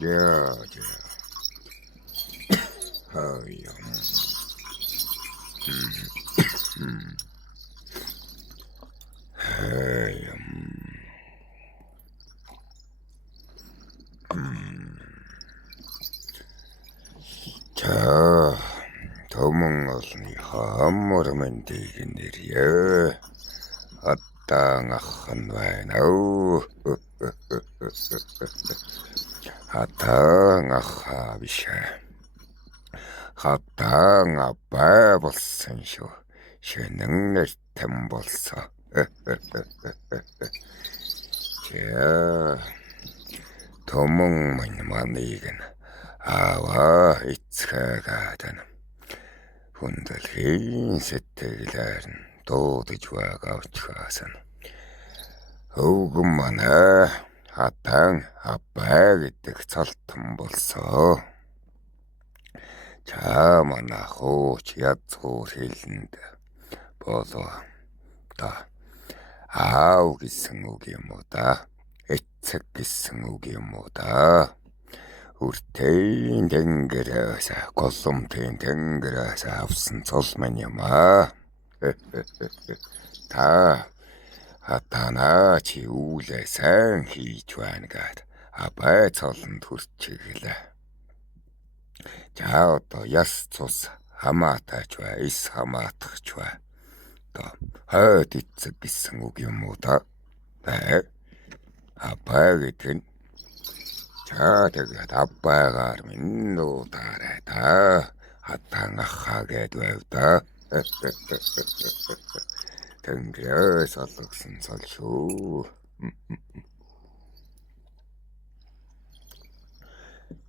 Yeah. Hey. Hey. 자, 도몽어스니 함모르멘디긴데리에 아땅아한 와이나우 아땅아하비샤 아땅아빠 볼선쇼 쉐능낼 템볼서 자, 도몽만 만이긴 아와 이츠가가다는 хүндэлхийн сэтгэлээр нь дуудаж байгаа учраас өвгөн манай хатан апаа гэдэг цалтан болсоо. За манай хууч язгуур хэлэнд болоо та аав гэсэн үг юм уу да? Эцэг гэсэн үг юм уу да? Үртэн тэнгэрээс голомтын тэнгэрээс авсан цол мань юм аа. Та хатана чи үүлээ сайн хийж байна гэд апаа цолонд хүрчихлээ. За одоо яс цус хамаатаач бай, ис хамаатахч бай. Одоо хойд эцэг гэсэн үг юм уу да? Апаа гэдэг нь 자, тэгээд аппаагаар минь дуудаарай та. Хатан ахаагээд байв та. Тэнгэрээс олгосон цол шүү.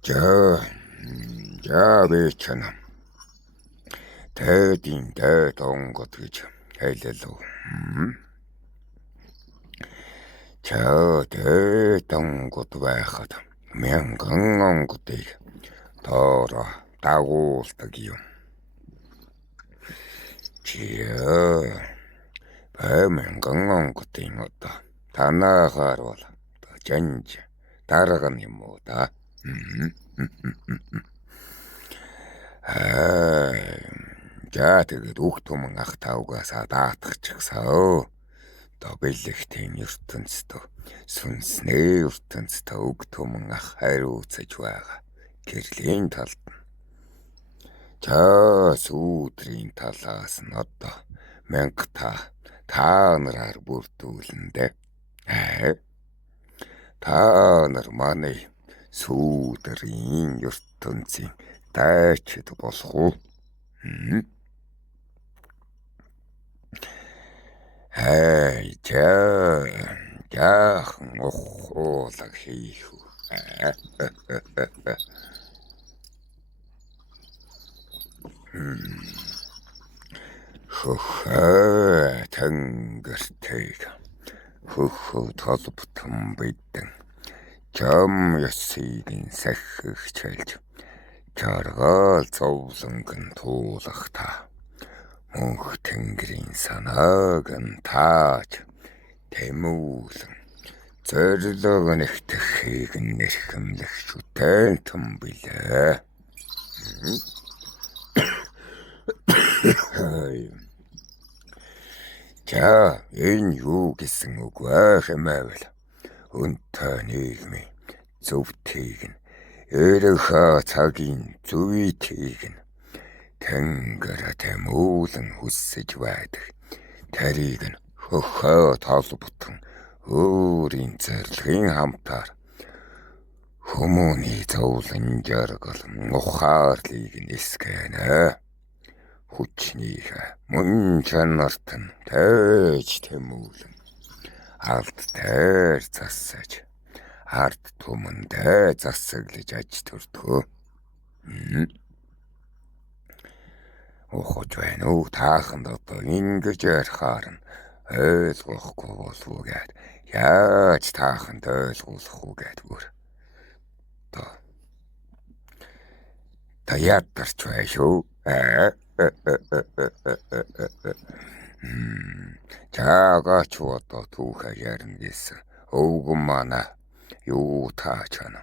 За бичнэ. Тэдийн дэд онгод гэж хэлэлүү. За дэд онгод байхад мянган онгодыг доороо дагуулдаг юм. Чиа мянган онгодын одоо танаагаар бол жанж дарга юм уу да? За тэгээд үг түмэн ах тавгаасаа даатгачихсаа. Одоо бэлэгтийн ертөнцид сүнснээ ертөнцид үг түмэн ах хариуцаж байгаа. Гэрлийн талд нь. За сүүдрийн талаас нь одоо мянга та нараар бүрдүүлэндэ. Та нар манай сүүдрийн ертөнцийн дайчид болох уу? Яахан ухуулаг хийх үү. Хөхөө тэнгэртэйг хөхөө толбтон бидэн чам ясыг сахих чэлж чаргаал зовлонгон туулах та. Мөнх тэнгэрийн санааг нь тааж тэмүүлэн зорилго нэгтгэхийг нэрхэмлэх шүтэн том билээ. За энэ юу гэсэн үг вэ хэмээвэл өнтөө нийгмийн зөвтгийг нь ерөнхий цагийн зүйтэйг нь тэнгэр тэмүүлэн хүссэж байдаг. Тэрийг нь хөхөө толбутан өөрийн зорилгын хамтаар хүмүүний зовлон жаргал ухаарлыг нь эсгэнэ. Хүчнийхээ мөн чанарт нь тээж тэмүүлэн алд дээр засаж ард түмэндээ засаглаж аж төрдгөө. Ухаж байна уу тааханд одоо ингэж ярихаар нь ойлгохгүй болов уу гэд яаж тааханд ойлгуулах уу гэд бүр та ядарч бай шүү. Чаагач одоо түүхэ ярина гэсэн өвгөн манай юу таачана.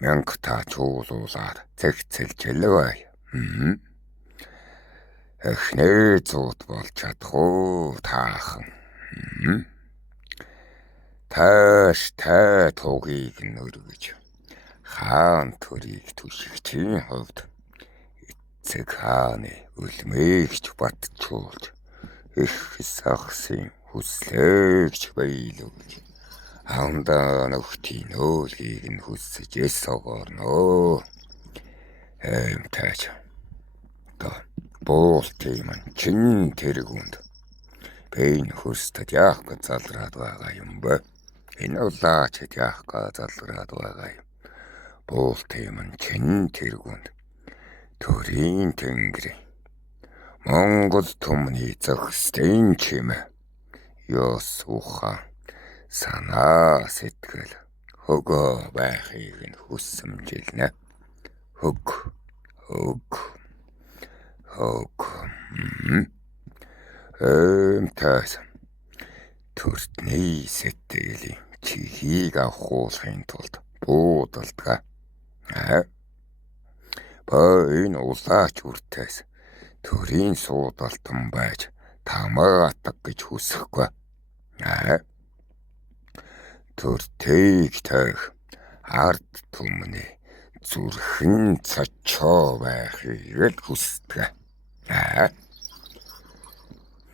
мянга та чуулуулаад цэгцэлжэлвэ. Эхнээ зууд болж чадах таахан. Тааш та тугийг нь өргөж хаан төрийг түшигчийн хувьд эцэг хааны үлмээгч батчуулж их сахсын хүслэгч байлуулж андаа нөхдийн өөлгийг нь хүсэж эсогорно. Тааж болтын маань чин тэргүүнд бэйн хөрсtöд яах гэж залраад байгаа юм бэ? Энэ улаач яах гэж залраад байгаа юм. Болтын маань чин тэргүүнд төрийн тэнгэр Монгол түмний зохистой чимээ ёс ухаан санаа сэтгэл хөгөө байхыг нь хүсэмжилнэ. Хөг таас төртний сэтгэлийн чихийг авахуулахын тулд буудалдгаа. Энэ улаач үртээс төрийн суудалтан байж тамаатаг гэж хүсэхгүй. Төртэйг таах ард түмний зүрхэн цочоо байхыг хүсдэг.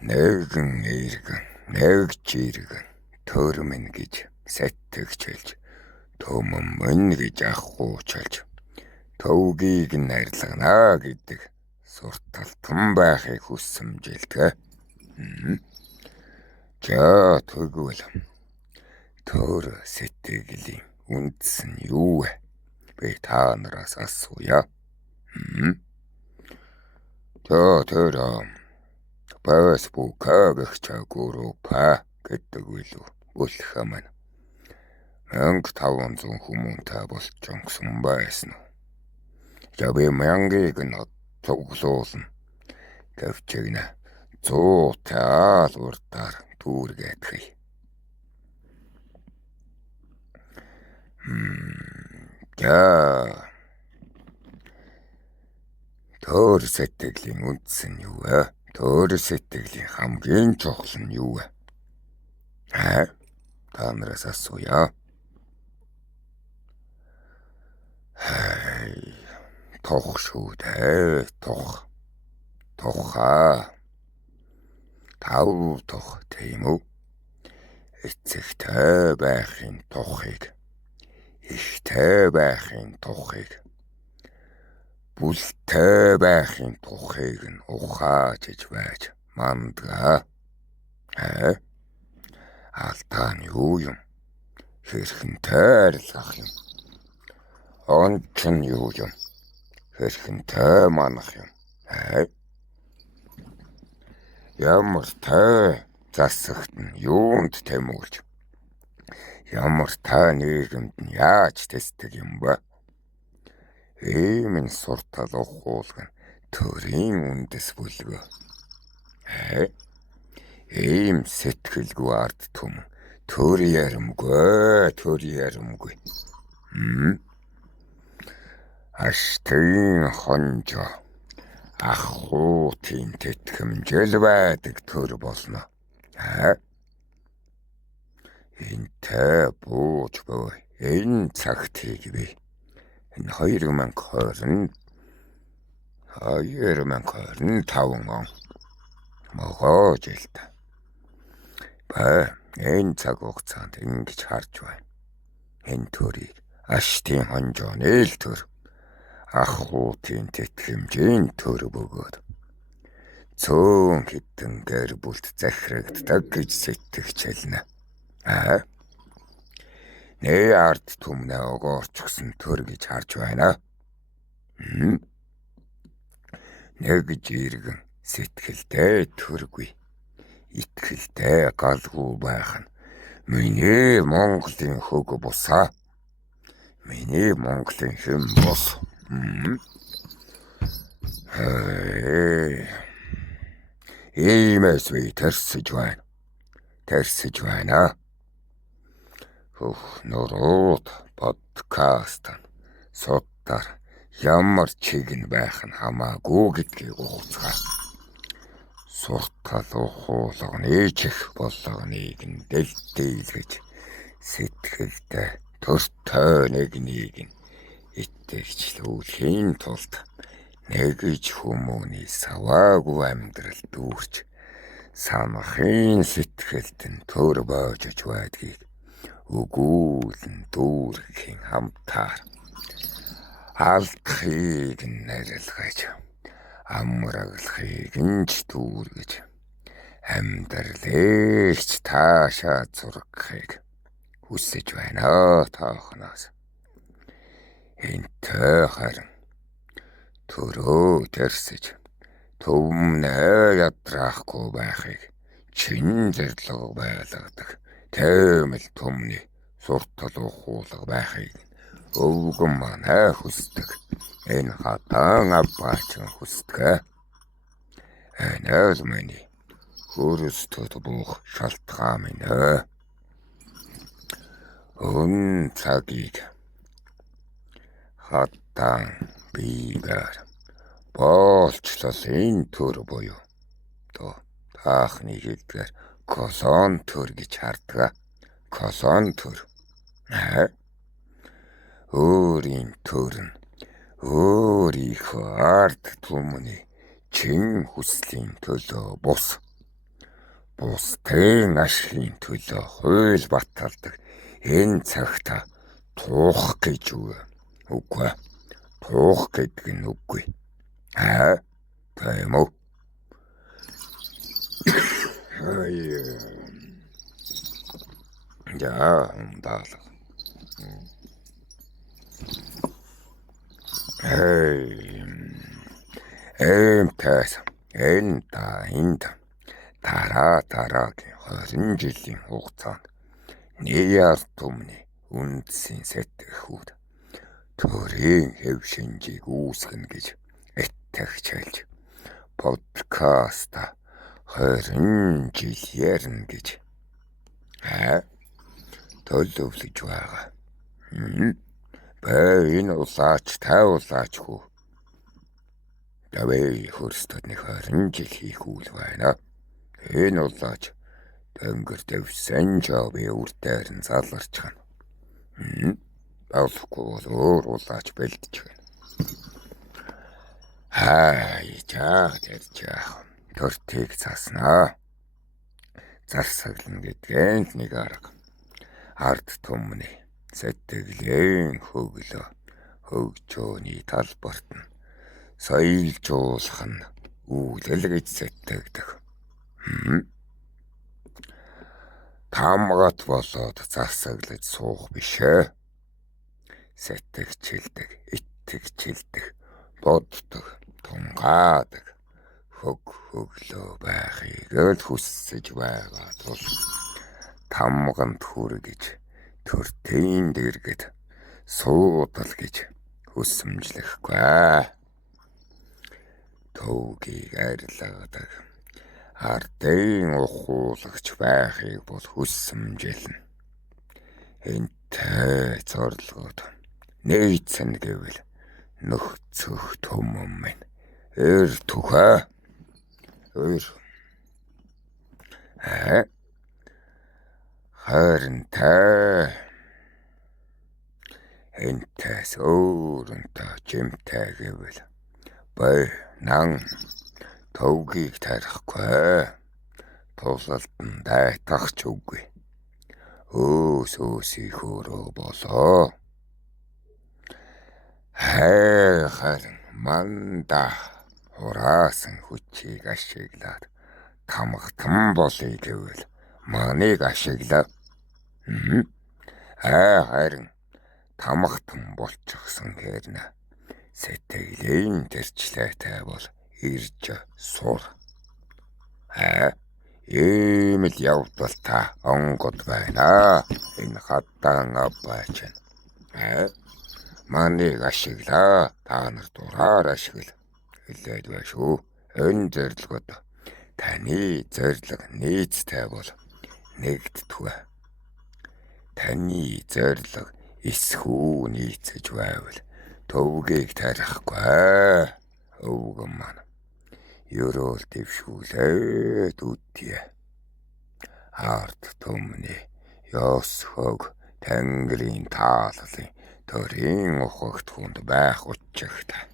Нэгэн иргэн, нэг жиргэн төрмөн гэж сэтгэгчилж, төмөн гэж ахуучилж, төвгийг нарилгана гэдэг сурталтан байхыг хүсэмжилдэг. За тэгвэл төр сэтгэлийн үндэс нь юу вэ? Би та нараас асууя. Тэр Facebook-аг группа гэдэг үйл болох юм. 1500 хүмүүнтэй болчихсон байсан уу? За би мянгийг нь цуглуулна. Гэвчэгнэ 100 таалбартаар дүүргээдхий. Төр сэтгэлийн үндэс нь юу вэ? Төр сэтгэлийн хамгийн чухал нь юу вэ? Та нараас асууя. Тох шүү дээ. Тухаа. Тав тох тийм үү? Эцэгтэй байхын тухыг, ихтэй байхын тухыг, бүлтэй байхын тухыг нь ухаажж байж мандгаа. Алдаа нь юу юм? Хэрхэнтэй арилгах юм. Онч нь юу юм? Хэрхэнтэй манах юм. Ямар тай засагт нь юунд тэмүүлж, ямар тай нийгэмд нь яаж тэсдэг юм ба? Ийм суртал ухуулган төрийн үндэс бүлгөө. Ийм сэтгэлгүй ард түмэн төр ярамгүй. Аштын хонжоо ахуутын тэтгэмжэл байдаг төр болно. Энтэй бууж бой энэ цагт хийгвэ. Энэ 2025 он могоо жилд. Энэ цаг хугацаанд ингэж харж байна. Энэ төрийг аштын хонжоо нээл төр. Ахуутын тэтгэмжийн төр бөгөөд цөөн хитэн гэр бүлд захирагддаг гэж сэтгэгчэлнэ. Нэ ард түмнээ огоорчгсон төр гэж харж байна. Нэг жиргэн сэтгэлдээ төргүй, итгэлдээ галгүй байх нь миний Монголын хөг бусаа. Миний Монголын хэм бус. Иймээс би тэрсэж байна. Нурууд подкаст Судаар ямар чиг нь байх нь хамаагүй гэдгийг ухацгаа. Суртал ухуулганы чих болгоныг нь дэлдэлгэж сэтгэлдээ төртөө нэгнийг нь итгэжлүүлэхийн тулд нэгж хүмүүний саваагүй амьдрал дүүрч санахын сэтгэлд нь төр боожж байдгийг өгүүлэн дүүрхийн хамтаар алдахыг нь нарилгаж амраглахыг нь ч дүүргэж амьдралыгч таашаа зургахыг хүсэж байна таахнаас. Энтэй харин төрөө тэрсэж төвмнээ ядраахгүй байхыг чин зэрлэг байлгадаг тэмэл төмний суртал ухуулга байхыг өвгөн манай хүсдэг. Энэ хатан аббаач хүсдэг. Энэс миний хөрөсtöд буух шалтгаан минь. Өн цагийг хатан бигээр боолчлол энэ төр буюу таахны хэлдгээр косон төр гэж харддаг. Косон төр. Өөрийн төр нь өөрийнхөө ард түмний чин хүслийн төлөө бусдын ашигын төлөө хууль баталдаг энэ цагта тух гэж үгүй. Тух гэдэг нь үгүй. Тийм үү? Яа, даалга. Тас энд дараагийн 20 жилийн хугацаанд нийяр түмний үндсийн сэтгэхүйд төрийн хэв шинжийг үүсгэнэ гэж итгэж подкаста 20 жил ярина гэж төлөвлөж байгаа. Энэ улаач тавуулаачгүй. Давай хөрсtöд нэг 20 жил хийх үйл байна. Энэ улаач дөнгөр дэвсэн жавын үр дээр нь заларч гана. Болохгүй бол өөр улаач бэлдэж гана. Төртийг заснаа. Зарсаглан гэдгэн нэг арга. Ард түмний сэтгэлийн хөгжөөний талбарт нь соёлжуулах нь үйлдэл гэж сэтгэдэг. Тамгат болоод засаглаж суух бишээ. Сэтгэгчилдэг, итгэгчилдэг, боддог, тунгаадаг, хөглөө байхыг л хүсэж байгаа тул тамганд хүргэж төртийн дэргэд суудал гэж хүсэмжлэхгүй. Төвгийг арилгадаг ардын ухуулагч байхыг бол хүсэмжилнэ. Энтэй зорилгоод нийцэн гэвэл нөхцөх түмэн минь эр түхэ. Харинтай энтэс өөрөнтэй жимтэй гэвэл бай нан төвгийг тарахгүй. Тулалдан дайтах ч үгүй. Өөсөөхөрөө болоо. Харин манда хураасан хүчийг ашиглаад тамгатан болъё гэвэл маныг ашиглаа. Харин тамгатан болчихсон хэрнэ. Сэтгэлийн төрчлөөтэй бол ирж сур. Ийм л явдал та онгод байна. Энэ хатан аббаач. Маныг ашиглаа. Та нар дураар ашигла. Хэлээд бай шүү. Энэ зорилгод таны зорилго нийцтэй бол нэгддэггүй. Таны зорилго эсхүү нийцэж байвал төвгийг тарахгүй өвгөн маань ерөөл дэвшүүлээд үтье. Ард түмний ёс хог Тэнгэрийн тааллын төрийн ухагт хүнд байх учигтай.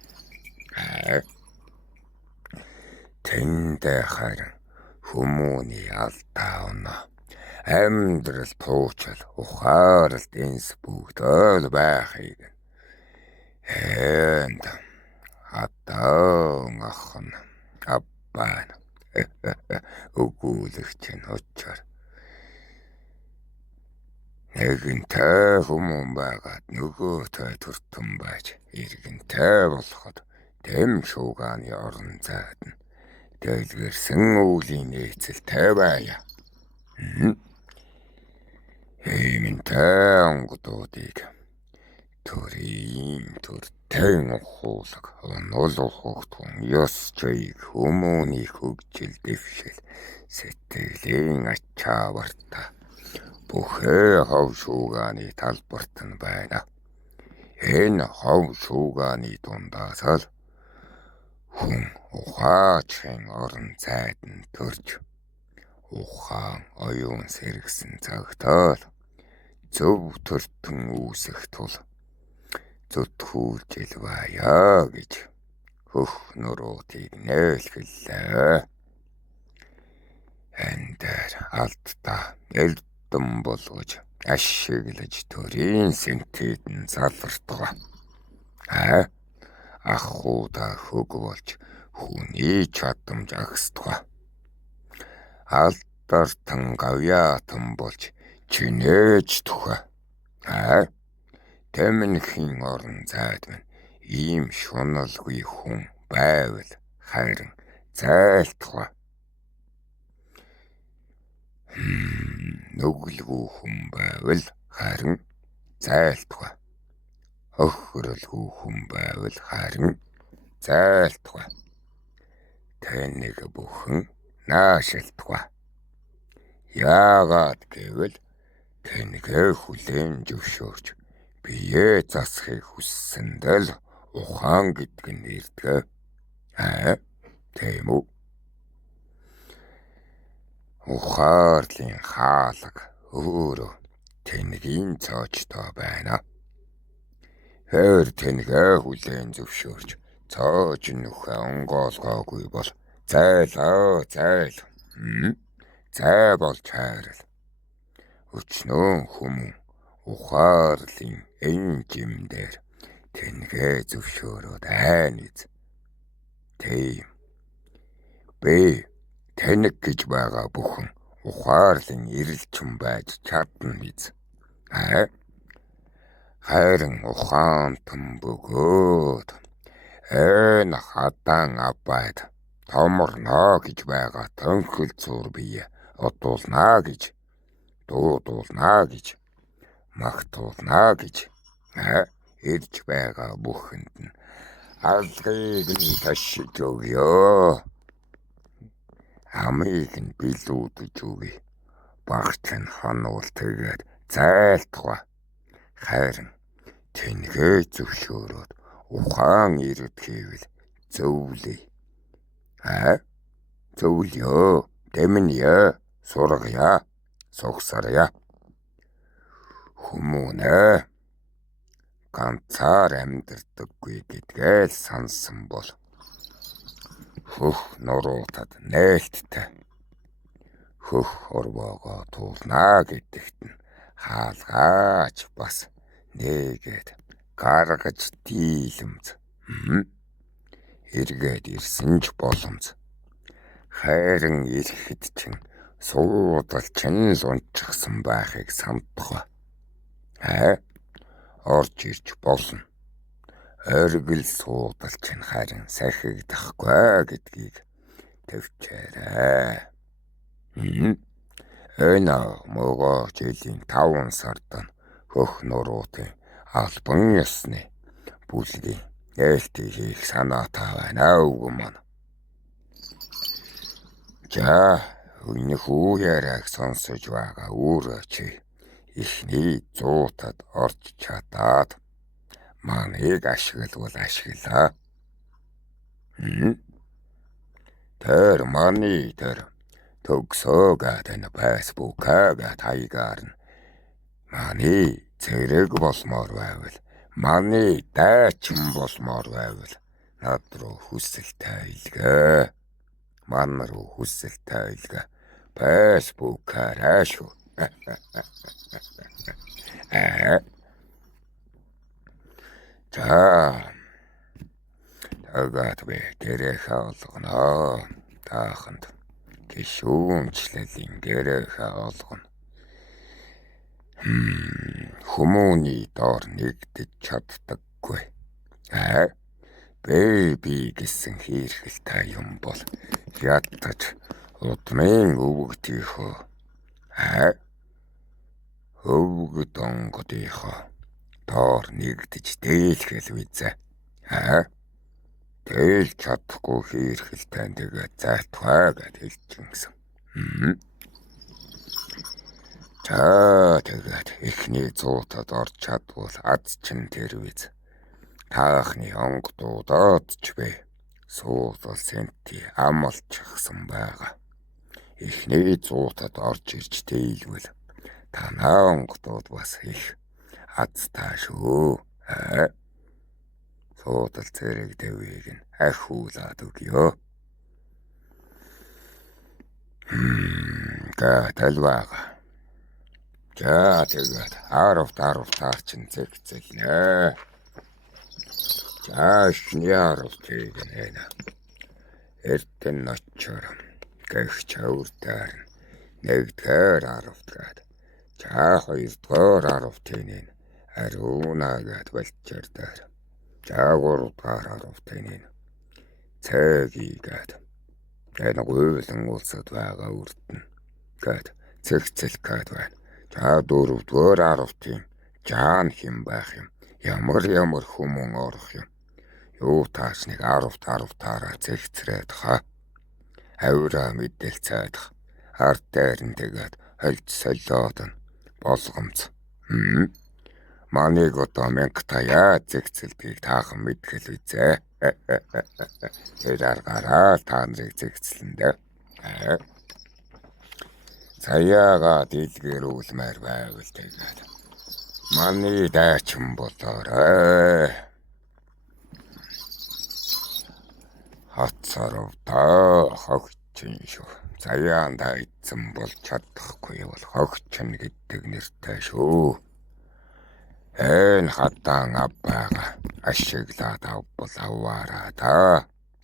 Тэндэ харин хүмүүний алдаа оноо амьдрал туучил ухааралт энс бүгдөө байхыг энд атаан ахын аббан өгүүлэгч нь очор нэгэнтэй хүмүүн байгаад нөгөөтэй туртан байж иргэнтэй болоход дэм шуугааны орон зайд нь дэлгэрсэн үлийн нээцэлтэй байя. Иймэнтэй онгодуудыг төрийн төртэн ухуулаг онол ухагтун ёс чийг хүмүүний хөгжил дэвшил сэтгэлийн ачааварта бүхэ хов шуугааны талбарт нь байна. Энэ хов шуугааны дундаас л хүн ухаачхын орон зайд нь төрж ухаан оюун сэргсэн цагтаа зөв төртөн үүсэх тул зүтгүүлж илвая гэж хөх нуруудыг нээлгэлээ. Эндэр алдаа эрдэм болгож ашиглаж төрийн сэнтэдэн залартгаа. Ахуудаа хөг болж хүний чадамж агсдгаа. Алдартан гавьяатан болж чинээж тухай. Тэмнэхийн орон зайд минь ийм шуналгүй хүн байвал харин зайлтгаа. Нүгэлгүй хүн байвал харин зайлтгаа. Өхрөлгүй хүн байвал харин зайлтгаа. Тэнэг бүхэн наашилтгаа. Яагаад гэвэл тэнэгэ хүлээн зөвшөөрч бие засахыг хүссэндэл ухаан гэдэг нь ирдэг. Тийм үү? Ухаарлын хаалга өөрөө тэнэгийн цоочтой байна. Хэр тэнэгэ хүлээн зөвшөөрч цоож нөхөө онгоолгоогүй бол зайл. Зай болж хайрал. Өчнөө хүмүүн ухаарлын энжимдэр тэнэгэ зөвшөөрөөд айниз. Тийм. Би тэнэг гэж байгаа бүхэн ухаарлын ирэлчин байж чадна биз. Хайрын ухаантан бөгөөд энэ хадаан абайд томорно гэж байгаа төнхөл зур бие отуулна гэж дуудуулна гэж магтуулна гэж ирж байгаа бүхэнд нь алгыг нь ташиж өгье. Амийг нь билүүдж өгье. Багч нь хануул тэгээд зайлтгаа. Хайрын тэнэгэ зөвшөөрөөд ухаан ирээд хийвэл зөвлөе. Зөвлөё, дэмнье, сургая, согсаря. Хүмүүнэ ганцаар амьдардаггүй гэдгээл сансан бол хөх нуруутад нээлттэй. Хөх хорвоогоо туулна гэдэгт нь хаалгаач бас нээгээд гаргаж дийлэмж. Эргээд ирсэн ч боломж. Хайрын ирэхэд чинь суудал чин л унчихсан байхыг сандах. Орж ирж болно. Оргил суудал чинь харин сахигдахгүй гэдгийг төвчээрэй. Энэ мөгөө жилийн 5 сард нь хөх нуруутын албан ёсны бүлгийн нээлтийг хийх санаатай байна өвгөн маань. За өнөх үеэрэг сонсож байгаа өөрөө чи ихний зуутад орж чадаад Маныг ашиглавал ашиглаа. Тэр маны тэр төгсөөгээд энэ фэйсбүүкээр таягаар нь маны зэрэг болмоор байвал, маны дайчин болмоор байвал над руу хүсэлтэй илгээ. Ман руу хүсэлтэй илгээ. Фэйсбүүкээр аашгүй. За. Тэгээд би гэрээхээ олгоно. Тааханд гişүүнчлэлийн гэрээхээ олгоно. Хүмүүний доор нэгдэж чаддаггүй. Бэби гэсэн хийрхэлтэй юм бол ядаж удмын өвгдийнхөө өвгд онгодынхоо доор нэгдэж дээлхэл визээ. Дээл чадахгүй хийрхэлтэй тэгээд зайтваа гэд хэлчихсэн. За тэгээд эхний зуутад орж чадвал аз чин тэр виз. Таахны онгодуудад ч бэ суудал сенти амлчихсан байгаа. Эхний зуутад орж ирж тэйлвэл танаа онгодууд бас их азтай шүү. Суудал зэрэг дэвийг нь ахиулаад өгье. Гэтэл байгаа. За тэгээд 10 чинь зэгцэлнэ. За ихний 10 гэнэ. Эртэн очоор гэх чавртаар нэгдгээр 10 гээд. За 2-р 10 ариунаагаад болчирдаар. За 3-р 10 цэгийг энэ гуйлан улсад байгаа үрдэн гээд цэгцэл гээд байна. За 4-р 10 жаан хим байх юм. Ямар хүмүүн орох юм. Юу тааш нэг 10 цэгцрээд хаа. Авира мэдээлцээд ард дээр нь тэгээд хольж солиод нь болгомц. Маныг одоо мянгатая зэгцэлдгийг таахан мэдгэл үзээ. Тэр аргаараа та нарыг зэгцэлэндэ. Саяагаа дэлгэрүүлмээр байвал тэгээд маны дайчин болоорой. Хацаравтаа хогчин шүү. Заяанда эзэн бол чадахгүй бол хогчин гэдэг нэртэй шүү. Энэ хатан аббаага ашиглаад авбал аваараа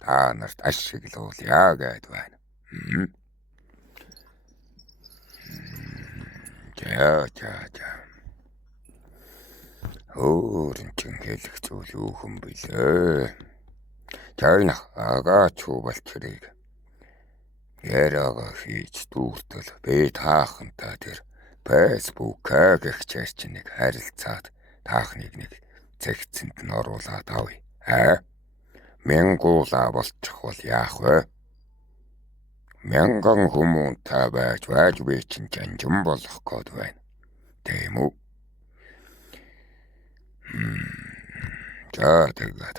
та нарт ашиглуулъя гэд байна. За. Өөрийн чин хэлэх зүйл юу юм бэлээ. Жайна агаач болчихрыг яриагаа хийж дүүртэл би таахантай тэр фэйсбүүкээ гэх чирч нэг харилцаад таахныг нэг цэгцэнд нь оруулаад авъя. Мянгуула болчих бол яах вэ? Мянган хүмүүнтэй байж би чинь жанжин болох гээд байна. Тийм үү? За тэгээд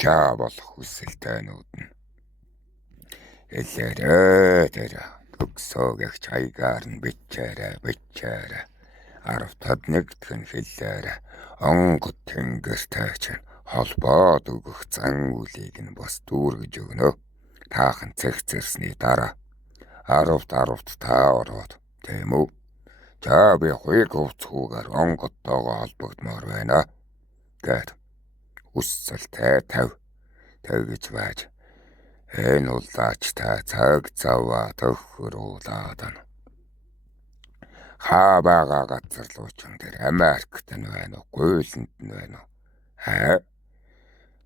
чаа болох хүсэлтэйнүүд нь элээрээ тэр төгсөөгч хаягаар нь бичээрэ 10-тад нэгдэх нь хэллээрэ онгод тэнгэртэй чинь холбоод өгөх зан үлийг нь бас дүүргэж өгнө. Таахан цэгцэрсний дараа 10-т та ороод тийм үү? За би хуйг хувцгүйгээр онгодтойгоо холбогдмоор байна гэд үсэлтэй тэгж байж энэ улаач та цаг заваа төхрүүлээд ана. Хаа байгаа газар руу ч тэр Америкт нь байна уу? Гуйланд нь байна уу?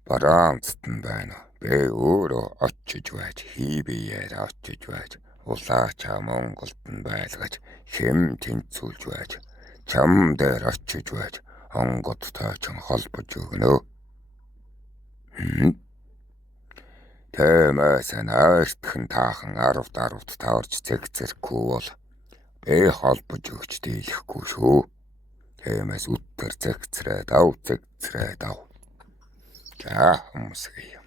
Бараамцт нь байна уу? Би өөрөө очиж байж хийбиээр очиж байж улаачаа Монголд нь байлгаж хэм тэнцүүлж байж чам дээр очиж байж онгодтой ч холбож өгнө. Тэмээс наартхан таахан 10-т таорч цэгцэрхгүй бол би холбож өгч дийлэхгүй шүү. Тиймээс өдөр зэгцрээд ав. За хүмүүсээ